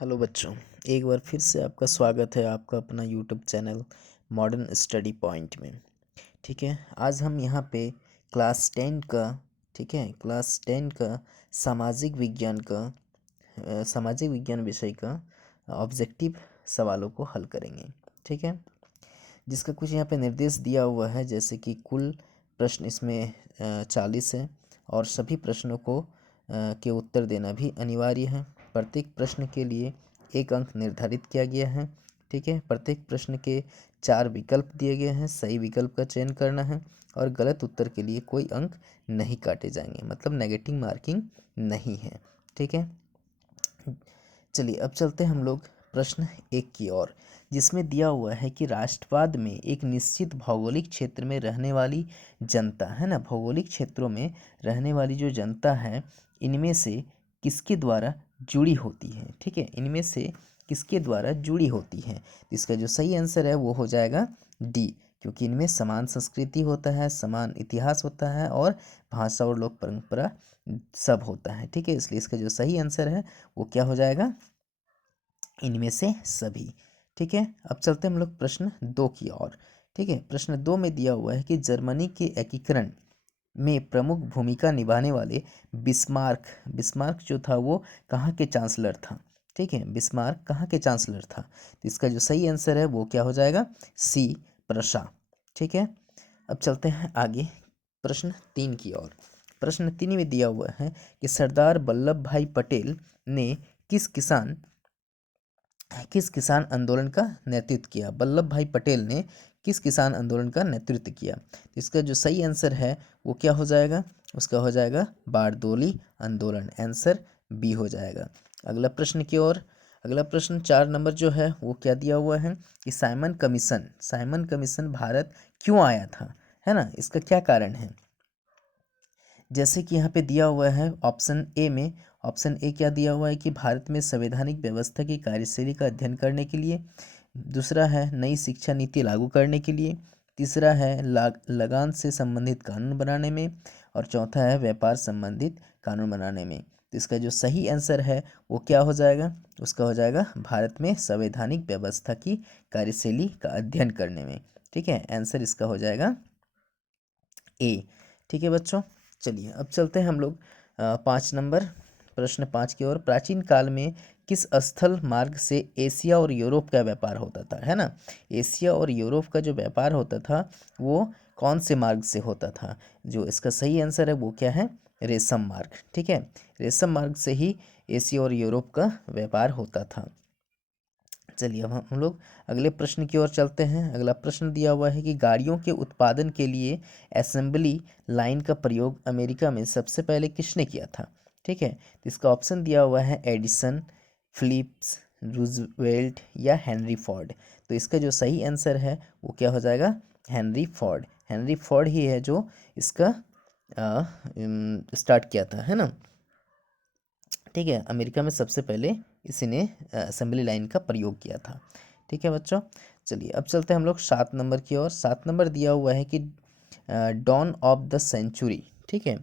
Hello बच्चों, एक बार फिर से आपका स्वागत है आपका अपना YouTube channel modern study point में। ठीक है, आज हम यहाँ पे क्लास 10 का क्लास 10 का सामाजिक विज्ञान सामाजिक विज्ञान विषय का ऑब्जेक्टिव सवालों को हल करेंगे। ठीक है, जिसका कुछ यहाँ पे निर्देश दिया हुआ है, जैसे कि कुल प्रश्न इसमें 40 है और सभी प्रश्नों को के उत्तर देना भी अनिवार्य है। प्रत्येक प्रश्न के लिए 1 अंक निर्धारित किया गया है। ठीक है, प्रत्येक प्रश्न के 4 विकल्प दिए गए हैं, सही विकल्प का चयन करना है और गलत उत्तर के लिए कोई अंक नहीं काटे जाएंगे, मतलब नेगेटिव मार्किंग नहीं है। ठीक है, चलिए अब चलते हैं हम लोग प्रश्न 1 की ओर, जिसमें दिया हुआ है कि राष्ट्रवाद में एक निश्चित भौगोलिक क्षेत्र में रहने वाली जनता है ना, भौगोलिक क्षेत्रों में रहने वाली जो जनता है, इनमें से किसके द्वारा जुड़ी होती है। ठीक है, इनमें से किसके द्वारा जुड़ी होती है। इसका जो सही आंसर है वो हो जाएगा डी, क्योंकि इनमें समान संस्कृति होता है, समान इतिहास होता है और भाषा और लोक परंपरा सब होता है। ठीक है, इसलिए इसका जो सही आंसर है वो क्या हो जाएगा, इनमें से सभी। ठीक है, अब चलते हैं हम लोग प्रश्न 2 की ओर। ठीक है, प्रश्न 2 में दिया हुआ है कि जर्मनी के एकीकरण में प्रमुख भूमिका निभाने वाले बिस्मार्क बिस्मार्क जो था वो कहाँ के चांसलर था। ठीक है, बिस्मार्क कहाँ के चांसलर था। तो इसका जो सही आंसर है वो क्या हो जाएगा, सी, प्रशा। ठीक है, अब चलते हैं आगे प्रश्न 3 की ओर। प्रश्न 3 में दिया हुआ है कि सरदार वल्लभ भाई पटेल ने किस किसान किस किसान आंदोलन का नेतृत्व किया। वल्लभ भाई पटेल ने किस किसान आंदोलन का नेतृत्व किया। इसका जो सही आंसर है वो क्या हो जाएगा, उसका हो जाएगा बारदोली आंदोलन। आंसर बी हो जाएगा। अगला प्रश्न की ओर, अगला प्रश्न 4 नंबर जो है वो क्या दिया हुआ है कि साइमन कमीशन भारत क्यों आया था, है ना, इसका क्या कारण है। जैसे कि यहाँ पे दिया हुआ है ऑप्शन ए में, ऑप्शन ए क्या दिया हुआ है कि भारत में संवैधानिक व्यवस्था की कार्यशैली का अध्ययन करने के लिए, दूसरा है नई शिक्षा नीति लागू करने के लिए, तीसरा है लगान से संबंधित कानून बनाने में और चौथा है व्यापार संबंधित कानून बनाने में। तो इसका जो सही आंसर है वो क्या हो जाएगा, उसका हो जाएगा भारत में संवैधानिक व्यवस्था की कार्यशैली का अध्ययन करने में। ठीक है, आंसर इसका हो जाएगा ए। ठीक है बच्चों, चलिए अब चलते हैं हम लोग 5 नंबर, प्रश्न 5 की ओर। प्राचीन काल में किस स्थल मार्ग से एशिया और यूरोप का व्यापार होता था, है ना, एशिया और यूरोप का जो व्यापार होता था वो कौन से मार्ग से होता था। जो इसका सही आंसर है वो क्या है, रेशम मार्ग। ठीक है, रेशम मार्ग से ही एशिया और यूरोप का व्यापार होता था। चलिए अब हम लोग अगले प्रश्न की ओर चलते हैं। अगला प्रश्न दिया हुआ है कि गाड़ियों के उत्पादन के लिए असेंबली लाइन का प्रयोग अमेरिका में सबसे पहले किसने किया था। ठीक है, तो इसका ऑप्शन दिया हुआ है एडिसन, फिलिप्स, रूजवेल्ट या हेनरी फोर्ड। तो इसका जो सही आंसर है वो क्या हो जाएगा, हेनरी फोर्ड। हेनरी फोर्ड ही है जो इसका स्टार्ट किया था, है ना। ठीक है, अमेरिका में सबसे पहले इसी ने असेंबली लाइन का प्रयोग किया था। ठीक है बच्चों, चलिए अब चलते हैं हम लोग 7 नंबर की ओर। 7 नंबर दिया हुआ है कि डॉन ऑफ द सेंचुरी। ठीक है,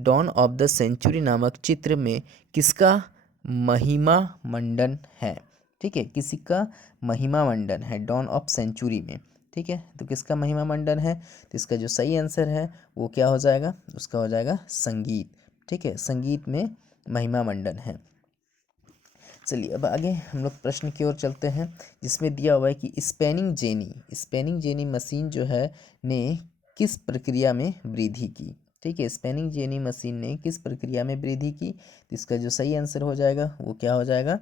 डॉन ऑफ द सेंचुरी नामक चित्र में किसका महिमा मंडन है। ठीक है, किसी का महिमा मंडन है डॉन ऑफ सेंचुरी में। ठीक है, तो किसका महिमा मंडन है, तो इसका जो सही आंसर है वो क्या हो जाएगा, उसका हो जाएगा संगीत। ठीक है, संगीत में महिमा मंडन है। चलिए अब आगे हम लोग प्रश्न की ओर चलते हैं, जिसमें दिया हुआ है कि स्पेनिंग जेनी मशीन जो है ने किस प्रक्रिया में वृद्धि की। ठीक है, स्पेनिंग जेनी मशीन ने किस प्रक्रिया में वृद्धि की। तो इसका जो सही आंसर हो जाएगा वो क्या हो जाएगा,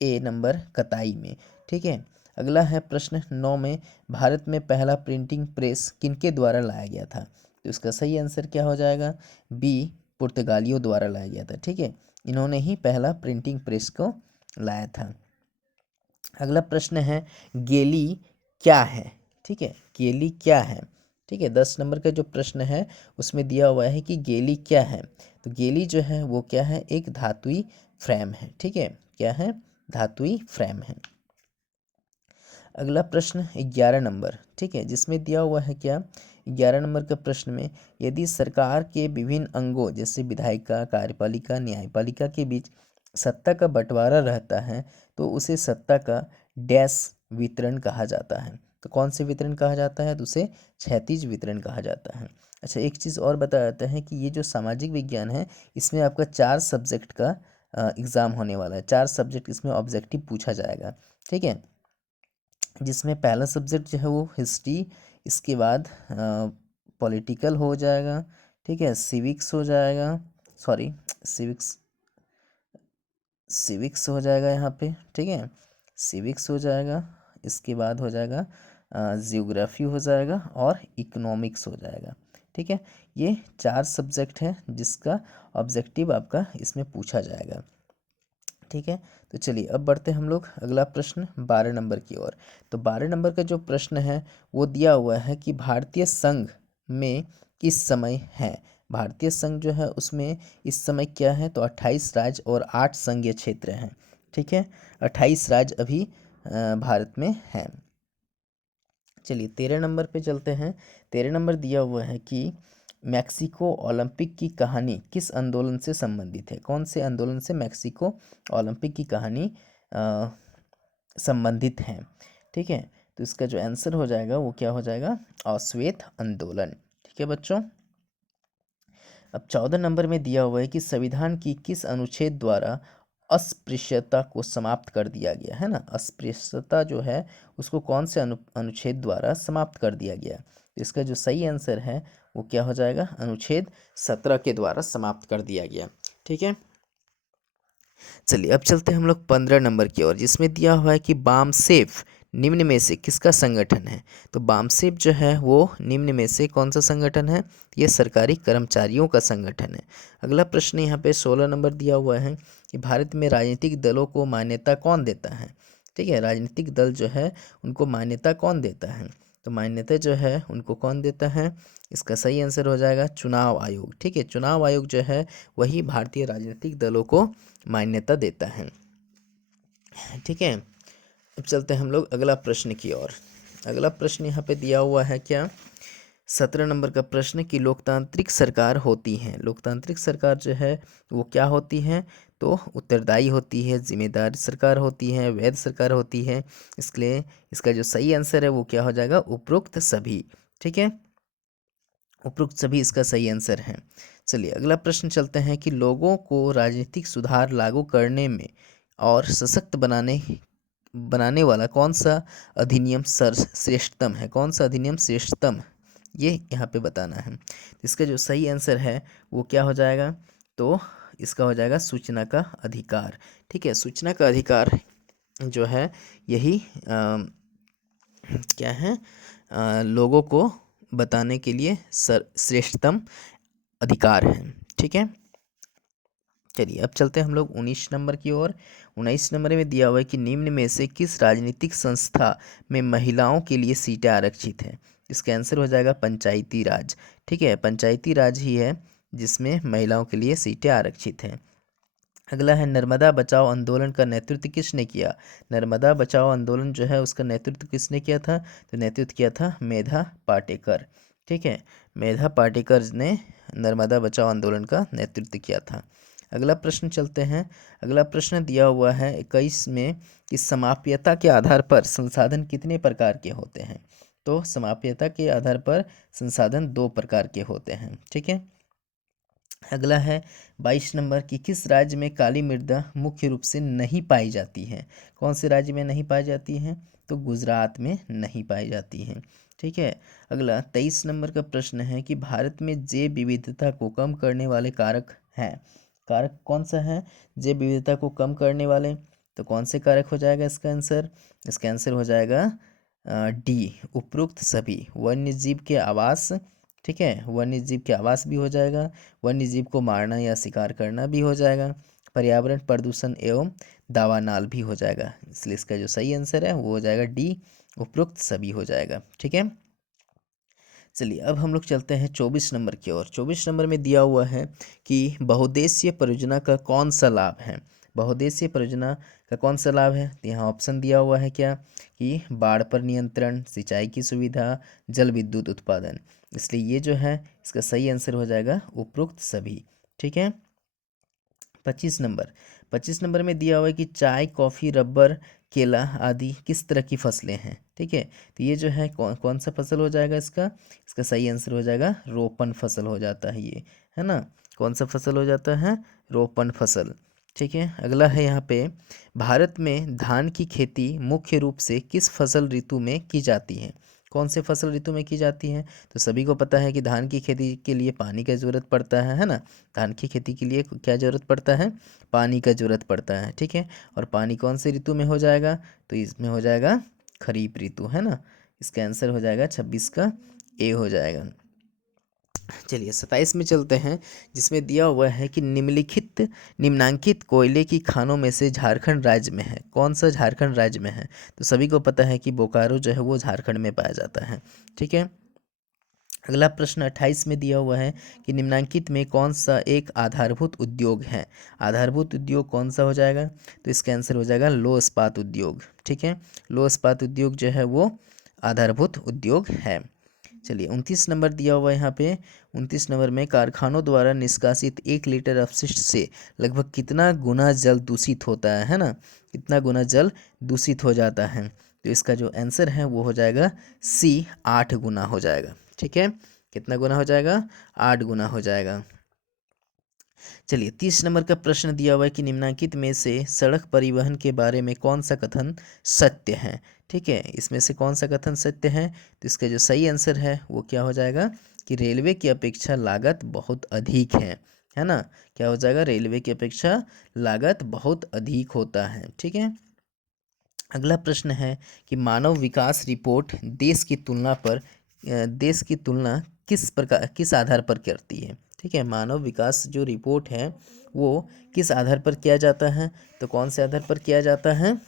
ए नंबर, कताई में। ठीक है, अगला है प्रश्न 9 में, भारत में पहला प्रिंटिंग प्रेस किनके द्वारा लाया गया था। तो इसका सही आंसर क्या हो जाएगा, बी, पुर्तगालियों द्वारा लाया गया था। ठीक है, इन्होंने ही पहला प्रिंटिंग प्रेस को लाया था। अगला प्रश्न है गेली क्या है। ठीक है, गेली क्या है। ठीक है, 10 नंबर का जो प्रश्न है उसमें दिया हुआ है कि गेली क्या है। तो गेली जो है वो क्या है, एक धातुई फ्रेम है। ठीक है, क्या है, धातुई फ्रेम है। अगला प्रश्न 11 नंबर, ठीक है, जिसमें दिया हुआ है क्या, 11 नंबर का प्रश्न में, यदि सरकार के विभिन्न अंगों जैसे विधायिका, कार्यपालिका, न्यायपालिका के बीच सत्ता का बंटवारा रहता है तो उसे सत्ता का डैश वितरण कहा जाता है। तो कौन से वितरण कहा जाता है? तो उसे क्षैतिज वितरण कहा जाता है। अच्छा, एक चीज़ और बताया जाता है कि ये जो सामाजिक विज्ञान है इसमें आपका 4 सब्जेक्ट का एग्ज़ाम होने वाला है। 4 सब्जेक्ट इसमें ऑब्जेक्टिव पूछा जाएगा, ठीक है। जिसमें पहला सब्जेक्ट जो है वो हिस्ट्री, इसके बाद पॉलिटिकल हो जाएगा, ठीक है, सिविक्स हो जाएगा, सॉरी सिविक्स सिविक्स हो जाएगा यहाँ पे, ठीक है, सिविक्स हो जाएगा, इसके बाद हो जाएगा जियोग्राफी हो जाएगा और इकोनॉमिक्स हो जाएगा, ठीक है। ये 4 सब्जेक्ट हैं जिसका ऑब्जेक्टिव आपका इसमें पूछा जाएगा, ठीक है। तो चलिए अब बढ़ते हैं हम लोग अगला प्रश्न 12 नंबर की ओर। तो 12 नंबर का जो प्रश्न है वो दिया हुआ है कि भारतीय संघ में किस समय है। भारतीय संघ जो है उसमें इस समय क्या है? तो 28 राज्य और 8 संघीय क्षेत्र हैं, ठीक है। 28 राज्य अभी भारत में हैं। चलिए 13 नंबर पे चलते हैं। 13 नंबर दिया हुआ है कि मैक्सिको ओलंपिक की कहानी किस आंदोलन से संबंधित है। कौन से आंदोलन से मैक्सिको ओलंपिक की कहानी संबंधित है, ठीक है। तो इसका जो आंसर हो जाएगा वो क्या हो जाएगा? अश्वेत आंदोलन, ठीक है बच्चों। अब 14 नंबर में दिया हुआ है कि संविधान की किस अनुच्छेद द्वारा अस्पृश्यता को समाप्त कर दिया गया है ना। अस्पृश्यता जो है उसको कौन से अनुच्छेद द्वारा समाप्त कर दिया गया? तो इसका जो सही आंसर है वो क्या हो जाएगा? अनुच्छेद 17 के द्वारा समाप्त कर दिया गया, ठीक है। चलिए अब चलते हैं हम लोग 15 नंबर की ओर, जिसमें दिया हुआ है कि बामसेफ निम्न में से किसका संगठन है। तो बामसेफ जो है वो निम्न में से कौन सा संगठन है? ये सरकारी कर्मचारियों का संगठन है। अगला प्रश्न यहाँ पे 16 नंबर दिया हुआ है कि भारत में राजनीतिक दलों को मान्यता कौन देता है, ठीक है। राजनीतिक दल जो है उनको मान्यता कौन देता है? तो मान्यता जो है उनको कौन देता है? इसका सही आंसर हो जाएगा चुनाव आयोग, ठीक है। चुनाव आयोग जो है वही भारतीय राजनीतिक दलों को मान्यता देता है, ठीक है। अब चलते हैं हम लोग अगला प्रश्न की ओर। अगला प्रश्न यहाँ पे दिया हुआ है क्या? 17 नंबर का प्रश्न कि लोकतांत्रिक सरकार होती है। लोकतांत्रिक सरकार जो है वो क्या होती है? तो उत्तरदायी होती है, जिम्मेदार सरकार होती है, वैध सरकार होती है। इसलिए इसका जो सही आंसर है वो क्या हो जाएगा? उपरोक्त सभी, ठीक है। उपरोक्त सभी इसका सही आंसर है। चलिए अगला प्रश्न चलते हैं कि लोगों को राजनीतिक सुधार लागू करने में और सशक्त बनाने बनाने वाला कौन सा अधिनियम सर्वश्रेष्ठतम है। कौन सा अधिनियम श्रेष्ठतम, ये यहाँ पे बताना है। इसका जो सही आंसर है वो क्या हो जाएगा? तो इसका हो जाएगा सूचना का अधिकार, ठीक है। सूचना का अधिकार जो है यही क्या है? लोगों को बताने के लिए श्रेष्ठतम अधिकार है, ठीक है। चलिए अब चलते हैं हम लोग 19 नंबर की ओर। 19 नंबर में दिया हुआ है कि निम्न में से किस राजनीतिक संस्था में महिलाओं के लिए सीटें आरक्षित हैं। इसका आंसर हो जाएगा पंचायती राज, ठीक है। पंचायती राज ही है जिसमें महिलाओं के लिए सीटें आरक्षित हैं। अगला है नर्मदा बचाओ आंदोलन का नेतृत्व किसने किया। नर्मदा बचाओ आंदोलन जो है उसका नेतृत्व किसने किया था? तो नेतृत्व किया था मेधा पाटेकर, ठीक है। मेधा पाटेकर ने नर्मदा बचाओ आंदोलन का नेतृत्व किया था। अगला प्रश्न चलते हैं। अगला प्रश्न दिया हुआ है 21 में कि समाप्यता के आधार पर संसाधन कितने प्रकार के होते हैं। तो समाप्यता के आधार पर संसाधन 2 प्रकार के होते हैं, ठीक है। अगला है 22 नंबर की किस राज्य में काली मृदा मुख्य रूप से नहीं पाई जाती है। कौन से राज्य में नहीं पाई जाती है? तो गुजरात में नहीं पाई जाती है, ठीक है। अगला 23 नंबर का प्रश्न है कि भारत में जैव विविधता को कम करने वाले कारक हैं। कारक कौन सा है जैव विविधता को कम करने वाले? तो कौन से कारक हो जाएगा इसका आंसर? इसका आंसर हो जाएगा डी, उपरोक्त सभी। वन्य जीव के आवास, ठीक है, वन्य जीव के आवास भी हो जाएगा, वन्य जीव को मारना या शिकार करना भी हो जाएगा, पर्यावरण प्रदूषण एवं दावानाल भी हो जाएगा। इसलिए इसका जो सही आंसर है वो हो जाएगा डी, उपरोक्त सभी हो जाएगा, ठीक है। चलिए अब हम लोग चलते हैं 24 नंबर की ओर। 24 नंबर में दिया हुआ है कि बहुउद्देशीय परियोजना का कौन सा लाभ है। बहुउद्देशीय परियोजना का कौन सा लाभ है? तो यहाँ ऑप्शन दिया हुआ है क्या कि बाढ़ पर नियंत्रण, सिंचाई की सुविधा, जल विद्युत उत्पादन। इसलिए ये जो है इसका सही आंसर हो जाएगा उपरोक्त सभी, ठीक है। 25 नंबर 25 नंबर में दिया हुआ है कि चाय, कॉफ़ी, रबर, केला आदि किस तरह की फसलें हैं। ठीक है, तो ये जो है कौन कौन सा फसल हो जाएगा इसका, इसका सही आंसर हो जाएगा रोपण फसल हो जाता है ये, है ना। कौन सा फसल हो जाता है, रोपण फसल। ठीक है, अगला है यहाँ पे, भारत में धान की खेती मुख्य रूप से किस फसल ऋतु में की जाती है। कौन से फसल ऋतु में की जाती है, तो सभी को पता है कि धान की खेती के लिए पानी का ज़रूरत पड़ता है ना। धान की खेती के लिए क्या ज़रूरत पड़ता है, पानी का ज़रूरत पड़ता है। ठीक है, और पानी कौन से ऋतु में हो जाएगा, तो इसमें हो जाएगा खरीफ ऋतु, है ना। इसका आंसर हो जाएगा 26 का ए हो जाएगा। चलिए 27 में चलते हैं, जिसमें दिया हुआ है कि निम्नांकित कोयले की खानों में से झारखंड राज्य में है। कौन सा झारखंड राज्य में है, तो सभी को पता है कि बोकारो जो है वो झारखंड में पाया जाता है। ठीक है, अगला प्रश्न 28 में दिया हुआ है कि निम्नांकित में कौन सा एक आधारभूत उद्योग है। आधारभूत उद्योग कौन सा हो जाएगा, तो इसका आंसर हो जाएगा लो इस्पात उद्योग। ठीक है, लो इस्पात उद्योग जो है वो आधारभूत उद्योग है। चलिए 29 नंबर दिया हुआ है यहाँ पे, 29 नंबर में कारखानों द्वारा निष्कासित 1 लीटर अपशिष्ट से लगभग कितना गुना जल दूषित होता है ना, कितना गुना जल दूषित हो जाता है। तो इसका जो आंसर है वो हो जाएगा सी, 8 गुना हो जाएगा। ठीक है, कितना गुना हो जाएगा, 8 गुना हो जाएगा। चलिए 30 नंबर का प्रश्न दिया हुआ है कि निम्नलिखित में से सड़क परिवहन के बारे में कौन सा कथन सत्य है। ठीक है, इसमें से कौन सा कथन सत्य है, तो इसका जो सही आंसर है वो क्या हो जाएगा कि रेलवे की अपेक्षा लागत बहुत अधिक है ना। क्या हो जाएगा, रेलवे की अपेक्षा लागत बहुत अधिक होता है। ठीक है, अगला प्रश्न है कि मानव विकास रिपोर्ट देश की तुलना किस आधार पर करती है। ठीक है, मानव विकास जो रिपोर्ट है वो किस आधार पर किया जाता है, तो कौन से आधार पर किया जाता है,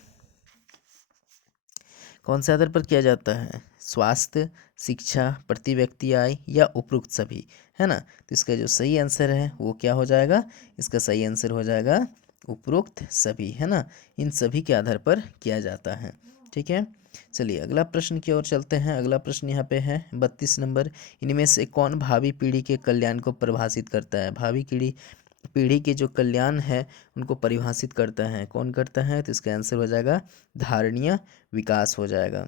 कौन से आधार पर किया जाता है, स्वास्थ्य, शिक्षा, प्रति व्यक्ति आय या उपरोक्त सभी, है ना। तो इसका जो सही आंसर है वो क्या हो जाएगा, इसका सही आंसर हो जाएगा उपरोक्त सभी, है ना। इन सभी के आधार पर किया जाता है। ठीक है, चलिए अगला प्रश्न की ओर चलते हैं। अगला प्रश्न यहाँ पे है 32 नंबर, इनमें से कौन भावी पीढ़ी के कल्याण को परिभाषित करता है। भावी पीढ़ी के जो कल्याण है उनको परिभाषित करता है, कौन करता है, तो इसका आंसर हो जाएगा धारणीय विकास हो जाएगा।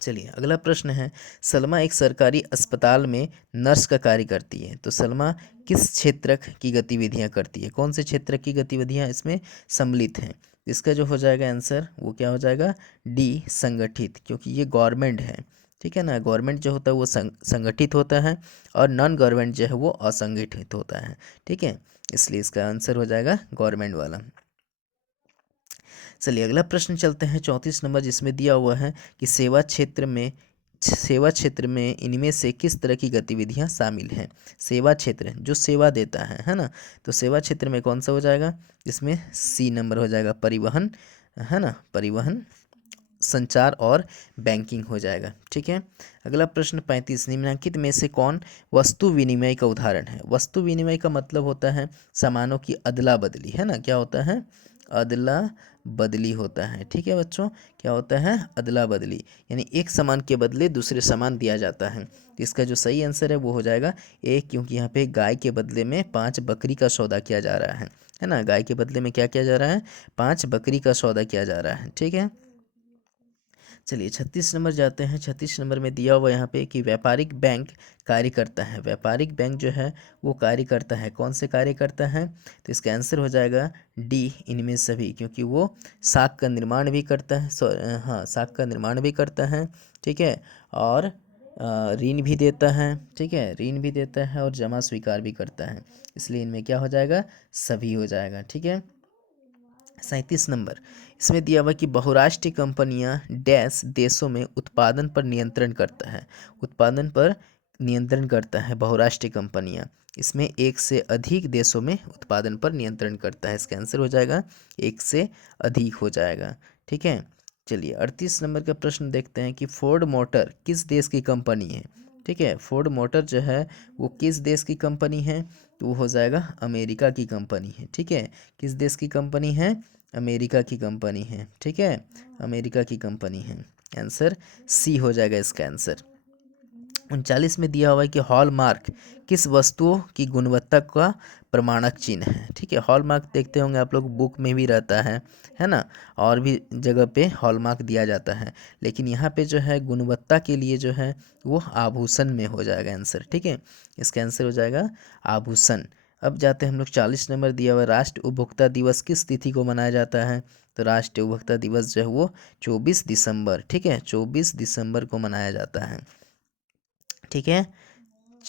चलिए अगला प्रश्न है, सलमा एक सरकारी अस्पताल में नर्स का कार्य करती है, तो सलमा किस क्षेत्र की गतिविधियां करती है, कौन से क्षेत्र की गतिविधियां इसमें सम्मिलित हैं। इसका जो हो जाएगा आंसर वो क्या हो जाएगा, डी, संगठित, क्योंकि ये गवर्नमेंट है। ठीक है ना, गवर्नमेंट जो होता है वो संगठित होता है और नॉन गवर्नमेंट जो है वो असंगठित होता है। ठीक है, इसलिए इसका आंसर हो जाएगा गवर्नमेंट वाला। चलिए अगला प्रश्न चलते हैं 34 नंबर, जिसमें दिया हुआ है कि सेवा क्षेत्र में इनमें से किस तरह की गतिविधियां शामिल हैं। सेवा क्षेत्र जो सेवा देता है ना, तो सेवा क्षेत्र में कौन सा हो जाएगा, इसमें सी नंबर हो जाएगा परिवहन, है ना, परिवहन, संचार और बैंकिंग हो जाएगा। ठीक है, अगला प्रश्न 35, निम्नलिखित में से कौन वस्तु विनिमय का उदाहरण है। वस्तु विनिमय का मतलब होता है सामानों की अदला बदली, है ना, क्या होता है, अदला बदली होता है। ठीक है बच्चों, क्या होता है, अदला बदली, यानी एक सामान के बदले दूसरे सामान दिया जाता है। तो इसका जो सही आंसर है वो हो जाएगा ए, क्योंकि यहाँ पे गाय के बदले में 5 बकरी का सौदा किया जा रहा है ना। गाय के बदले में क्या किया जा रहा है, 5 बकरी का सौदा किया जा रहा है। ठीक है, चलिए 36 नंबर जाते हैं। 36 नंबर में दिया हुआ यहाँ पे कि व्यापारिक बैंक कार्य करता है। व्यापारिक बैंक जो है वो कार्य करता है, कौन से कार्य करता है, तो इसका आंसर हो जाएगा डी, इनमें सभी, क्योंकि वो साख का निर्माण भी करता है, हाँ साख का निर्माण भी करता है। ठीक है, और ऋण भी देता है। ठीक है, ऋण भी देता है और जमा स्वीकार भी करता है, इसलिए इनमें क्या हो जाएगा, सभी हो जाएगा। ठीक है, 37 नंबर, इसमें दिया हुआ कि बहुराष्ट्रीय कंपनियां डैश देशों में उत्पादन पर नियंत्रण करता है। उत्पादन पर नियंत्रण करता है बहुराष्ट्रीय कंपनियां, इसमें एक से अधिक देशों में उत्पादन पर नियंत्रण करता है। इसका आंसर हो जाएगा एक से अधिक हो जाएगा। ठीक है, चलिए 38 नंबर का प्रश्न देखते हैं कि फोर्ड मोटर किस देश की कंपनी है। ठीक है, फोर्ड मोटर जो है वो किस देश की कंपनी है, तो वो हो जाएगा अमेरिका की कंपनी है। ठीक है, किस देश की कंपनी है, अमेरिका की कंपनी है। ठीक है, अमेरिका की कंपनी है, आंसर सी हो जाएगा इसका आंसर। 39 में दिया हुआ है कि हॉलमार्क किस वस्तुओं की गुणवत्ता का प्रमाणक चिन्ह है। ठीक है, हॉलमार्क देखते होंगे आप लोग, बुक में भी रहता है ना, और भी जगह पे हॉलमार्क दिया जाता है, लेकिन यहाँ पे जो है गुणवत्ता के लिए जो है वो आभूषण में हो जाएगा आंसर। ठीक है, इसका आंसर हो जाएगा आभूषण। अब जाते हैं हम लोग 40 नंबर दिया हुआ है, राष्ट्रीय उपभोक्ता दिवस किस तिथि को मनाया जाता है। तो राष्ट्रीय उपभोक्ता दिवस जो है वो 24 दिसंबर, ठीक है, 24 दिसंबर को मनाया जाता है। ठीक है,